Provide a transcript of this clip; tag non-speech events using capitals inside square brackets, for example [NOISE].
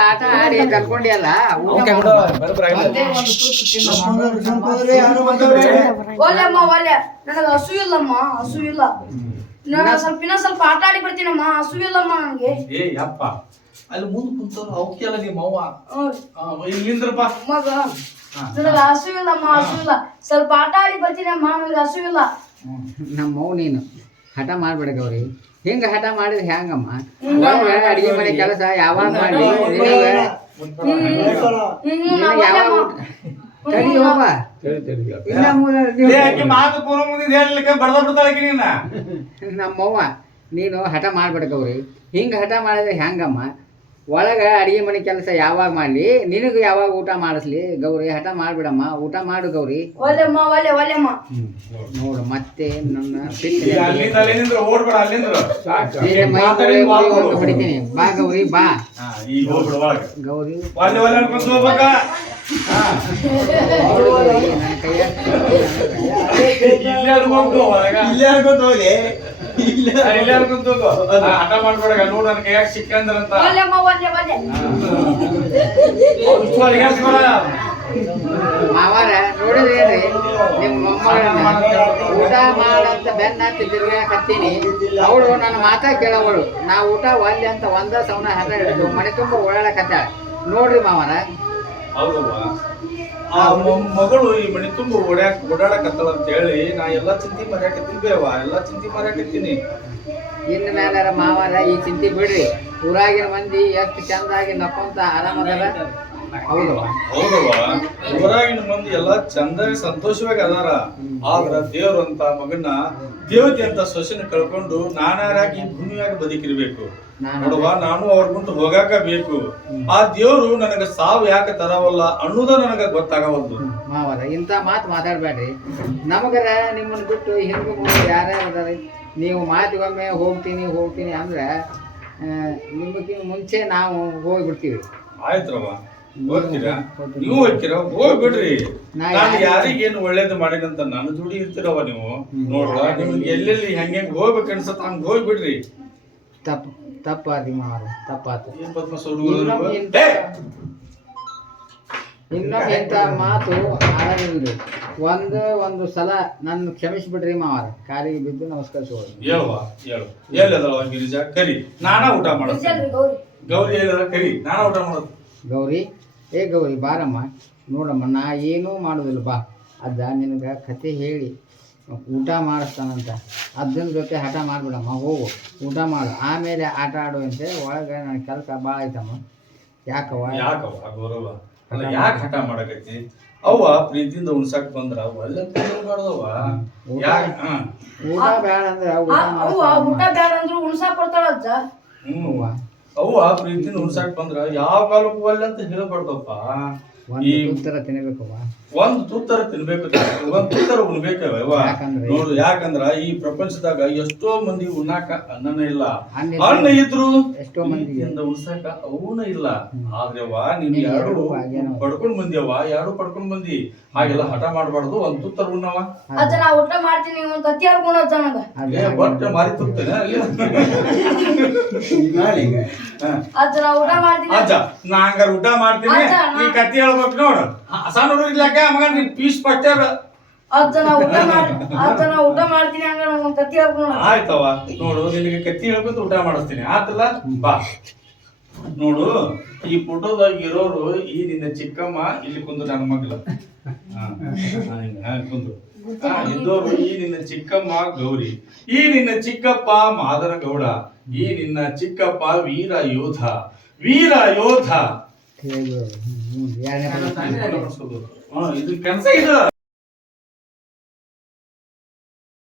ಆಟ ಆಡಿ ಕರ್ಕೊಂಡಿಯಲ್ಲ. ಒಲ್ಲೆ. ನನಗೆ ಹಸು ಇಲ್ಲಮ್ಮ ಹಸು ಇಲ್ಲ. ನಾನು ಸ್ವಲ್ಪ ಇನ್ನ ಸ್ವಲ್ಪ ಆಟ ಆಡಿ ಬರ್ತೀನಮ್ಮ ಹಸು ಇಲ್ಲಮ್ಮ ನನಗೆ. ಏ ಯಪ್ಪ. ಅಲ್ಲಿ ಮುಂದ್ ಕುಂತವ್ರು ಅವಕ್ಕೆಲ್ಲ ನಿಮ್ಮ ಅವ್ವ? ಇಲ್ಲಿಂದ್ರಪ್ಪ ಮಗ ನನಗೆ ಹಸು ಇಲ್ಲಮ್ಮ ಹಸು ಇಲ್ಲ. ಸ್ವಲ್ಪ ಆಟ ಆಡಿ ಬರ್ತೀನಮ್ಮ ನನಗೆ ಹಸು ಇಲ್ಲ. ನಮ್ಮ ನೀನು. ಹಠ ಮಾಡ್ಬೇಡ ಗೌರಿ. ಹಿಂಗ ಹಠ ಮಾಡಿದ್ರೆ ಹೆಂಗಮ್ಮ? ಅಡಿಗೆ ಮನೆ ಕೆಲಸ ಯಾವಾಗ ಮಾಡಿ ನಮ್ಮವ್ವ ನೀನು ಹಠ ಮಾಡ್ಬೇಡ ಗೌರಿ. ಹಿಂಗ ಹಠ ಮಾಡಿದ್ರೆ ಹೆಂಗಮ್ಮ? ಒಳಗ ಅಡಿಗೆ ಮನೆ ಕೆಲಸ ಯಾವಾಗ ಮಾಡಲಿ? ನಿನಗೆ ಯಾವಾಗ ಊಟ ಮಾಡಿಸ್ಲಿ? ಗೌರಿ ಹಠ ಮಾಡಿಬಿಡಮ್ಮ. ಊಟ ಮಾಡು ಗೌರಿ. ಒಲ್ಲೆಮ್ಮ ಒಲ್ಲೆ ಒಲ್ಲೆಮ್ಮ. ನೋಡು ಮತ್ತೆ ನನ್ನ ಹೊಡಿತೀನಿ ಬಾ ಗೌರಿ ಬಾ. ಗೌರಿ. ನನ್ನ ಕೈಯಾಗ ನೋಡಿದ್ರಿ ಹಠ ಮಾಡ್ಬೇಡ ನೋಡು ನನ್ನ ಕೈಯಾಗ ಸಿಕ್ಕಂದ್ರಂತ. ಒಲ್ಲೆಮ್ಮ ಒಲ್ಲೆ ಒಲ್ಲೆ ಮಾವಾರ ನೋಡಿದ್ರೇನ್ರಿ ನಿಮ್ಮ ಮೊಮ್ಮಗಳನ್ನ ಊಟ ಮಾಡಂತ ಬೆನ್ನ ತಿರ್ಗಾಕತ್ತೀನಿ. ಅವಳು ನನ್ನ ಮಾತಾ ಕೇಳವಳು. ನಾ ಊಟ ಒಲ್ಲೆ ಅಂತ ಒಂದ ಸವನ ಹೆಸರು ಹಿಡಿದು ಮನೆ ತುಂಬ ಓಡಾಡಕತ್ತಾಳ. ನೋಡ್ರಿ ಮಾವರ. ಆ ಮಗಳು ಈ ಮಣಿ ತುಂಬ ಓಡ್ಯಾಕ ಓಡಾಡಕತ್ತಳ ಅಂತ ಹೇಳಿ ನಾ ಎಲ್ಲಾ ಚಿಂತಿ ಮರ್ಯಾಕತ್ತೀನಿ ಬೇವ ಎಲ್ಲಾ ಚಿಂತಿ ಮರ್ಯಾಕತ್ತೀನಿ ಇನ್ನು ಮೇಲಾರ ಮಾವಾರ ಈ ಚಿಂತೆ ಬಿಡ್ರಿ. ಊರಾಗಿನ ಮಂದಿ ಎಷ್ಟು ಚಂದಾಗಿ ನಕ್ಕೊಂತ ಆರಾಮದಾರ. ಹೌದವ ಊರಾಗಿನ ಮಂದಿ ಎಲ್ಲಾ ಚಂದಾಗಿ ಸಂತೋಷವಾಗಿ ಅದಾರ. ಆದ್ರ ದೇವ್ರ ಅಂತ ಮಗನ್ನ ದೇವತೆ ಅಂತ ಸೊಸೆನ ಕಳ್ಕೊಂಡು ನಾನಾರಾಗಿ ಭೂಮಿಯಾಗಿ ಬದುಕಿರ್ಬೇಕು. ನೋಡುವ ನಾನು ಅವ್ರ ಮುಂದೆ ಹೋಗಾಕ ಬೇಕು ಆ ದೇವ್ರು ನನಗ ಸಾವು ಯಾಕೆ ತರವಲ್ಲ ಅನ್ನೋದ ನನಗ ಗೊತ್ತಾಗವಲ್ದು. ಮಾವರ ಇಂತ ಮಾತು ಮಾತಾಡ್ಬೇಡ್ರಿ. ನಮಗರ ನಿಮ್ಮನ್ನ ಬಿಟ್ಟು ಮುಂದೆ ಯಾರ್ಯಾರು ಅದಾರಿ? ನೀವು ಮಾತಿಗೊಮ್ಮೆ ಹೋಗ್ತೀನಿ ಹೋಗ್ತೀನಿ ಅಂದ್ರೆ ಆ, ಮುಂಚೆ ನಾವು ಹೋಗ್ಬಿಡ್ತೀವಿ. ಆಯ್ತ್ರವ್ವ. ಹೋಗ್ತೀರಾ? ನೀವು ಹೋಗ್ತೀರಾ? ಹೋಗ್ಬಿಡ್ರಿ. ನಾ ನಾನು ಯಾರಿಗೂ- ಯಾರಿಗೇನು ಒಳ್ಳೇದು ಮಾಡಿದಂತ ನನ್ನ ದುಡಿ ಇರ್ತೀರವ ನೀವು? ನೋಡ್ರ ನಿಮ್ಗೆ ಎಲ್ಲೆಲ್ಲಿ ಹೆಂಗ್ ಹೆಂಗ್ ಹೋಗ್ಬೇಕು ಅನ್ಸತ್ತ ಹಂಗ್ ಹೋಗ್ಬಿಡ್ರಿ. ತಪ್ಪು ತಪ್ಪಾದಿ ಮಾರು ತಪ್ಪಾತು! ಇನ್ನೊಮ್ಮೆ ಇಂಥ ಮಾತು ಆಡೋದಿಲ್ರಿ ಒಂದು ಒಂದು ಸಲ ನನ್ನ ಕ್ಷಮಿಸ್ಬಿಡ್ರಿ ಮಾವರ. ಕಾಲಿಗೆ ಬಿದ್ದು ನಮಸ್ಕರಿಸೋದು ಹೇಳುವ ಹೇಳು. ಎಲ್ಲದವ ಗಿರಿಜಾ ಕರಿ. ನಾನಾ ಊಟ ಮಾಡೋದು. ಗೌರಿ. ಗೌರಿ ಎಲ್ಲದ ಕರಿ. ನಾನಾ ಊಟ ಮಾಡೋದು. ಗೌರಿ ಏ ಗೌರಿ ಬಾರಮ್ಮ ನೋಡಮ್ಮ ನಾ ಏನೂ ಮಾಡೋದಿಲ್ಲ ಬಾ. ಅದ ನಿನಗೆ ಕತೆ ಹೇಳಿ ಊಟ ಮಾಡಿಸ್ತಾನಂತ. ಅದನ್ನ ಜೊತೆ ಹಠ ಮಾಡ್ಬಿಡಮ್ಮ ಹೋಗು ಊಟ ಮಾಡು. ಆಮೇಲೆ ಆಟ ಆಡುವಂತೆ ಒಳಗೆ ನನ್ನ ಕೆಲಸ ಭಾಳ ಐತಮ್ಮ ಯಾಕವ್ವ? ಯಾಕವ್ವ? ಗೌರವ ಅಲ್ಲ ಯಾಕೆ ಹಠ ಮಾಡಕತ್ತಿ? ಅವ್ವ ಪ್ರೀತಿಯಿಂದ ಉಣ್ಸಾಕ್ ಬಂದ್ರ ಒಳ್ಳೆ ಯಾಕ ಊಟ ಬೇಡ ಅಂದ್ರೆ ಊಟ ಆ, ಅವ್ವ ಊಟ ಬೇಡ ಅಂದ್ರು ಉಣ್ಸಾಕ್ ಬರ್ತಾಳ ಅಜ್ಜ ಹ್ಮ್. ಅವ್ವ. ಅವ್ವ ಪ್ರೀತಿಯಿಂದ ಉಣ್ಸಾಕ್ ಬಂದ್ರ ಯಾವ ಕಾಲಕ್ಕೂ ಒಲ್ಲೆ ಅಂತ ಹೇಳಬಾರ್ದಪ್ಪ. ಈ ಉತ್ತರ ತಿನ್ನಬೇಕವ್ವ ಒಂದ್ ತುತ್ತರ ತಿನ್ಬೇಕು ಒಂದ್ ತುತ್ತರ ಉಣ್ಬೇಕವ ಯಾಕಂದ್ರೆ? ನೋಡು ಯಾಕಂದ್ರ ಈ ಪ್ರಪಂಚದಾಗ ಎಷ್ಟೋ ಮಂದಿ ಉಣ್ಣಾಕ ಅನ್ನನ ಇಲ್ಲ. ಅನ್ನ ಇದ್ರು ಎಷ್ಟೋ ಮಂದಿಯಿಂದ ಪ್ರೀತಿಯಿಂದ ಉಣ್ಸಾಕ ಅವನ ಇಲ್ಲ. ಆದ್ರೆವ್ವ ನೀನ್ ಎರಡು. ಪಡ್ಕೊಂಡ್ ಬಂದಿಯವ್ವ ಎರಡು ಪಡ್ಕೊಂಡ್ ಬಂದಿ. ಹಾಗೆಲ್ಲ ಹಠ ಮಾಡಬಾರ್ದು ಒಂದ್ ತುತ್ತರ ಉಣ್ಣವ ಅಜ್ಜ ನಾ ಊಟ ಮಾಡ್ತೀನಿ ಒಂದ್ ಕತ್ತಿ ಹರ್ಕೊಂಡು ಅದು ಬಟ್ ಮಾರಿ ತುತ್ತೇನೆ ಅಲ್ಲಿ. [LAUGHS] ನಾಳೆಗೆ. [LAUGHS] ಅಜ್ಜ ನಾ ಹಂಗಾರ ಊಟ ಮಾಡ್ತೀನಿ. ನಾ- ನೀ ಕತ್ತಿ ಹೇಳ್ಬೇಕು ನೋಡು. ಸಣ್ಣ ಮಗ ನೀ ಪೀಸ್ ಅಜ್ಜ ನಾ ಊಟ ಮಾಡಿ ಅಜ್ಜ ನಾ ಊಟ ಮಾಡ್ತೀನಿ ಹಂಗ ಕತ್ತಿ ಆಯ್ತವ ನೋಡು. ನಿನಗೆ ಕತ್ತಿ ಹೇಳ್ಕೊತ ಊಟ ಮಾಡಿಸ್ತೀನಿ. ಆತಲ್ಲ? ಬಾ. ನೋಡು ಈ ಫೋಟೋದಾಗ ಇರೋರು ಈ ನಿನ್ನ ಚಿಕ್ಕಮ್ಮ ಇಲ್ಲಿ ಕುಂದು ನನ್ನ ಮಗಳು. ಕುಂದು ಇದ್ದವರು ಈ ನಿನ್ನ ಚಿಕ್ಕಮ್ಮ ಗೌರಿ. ಈ ನಿನ್ನ ಚಿಕ್ಕಪ್ಪ ಮಾದರ ಗೌಡ. ಈ ನಿನ್ನ ಚಿಕ್ಕಪ್ಪ ವೀರ ಯೋಧ ವೀರ ಯೋಧ. ಇದು ಕೆಲಸ ಇದು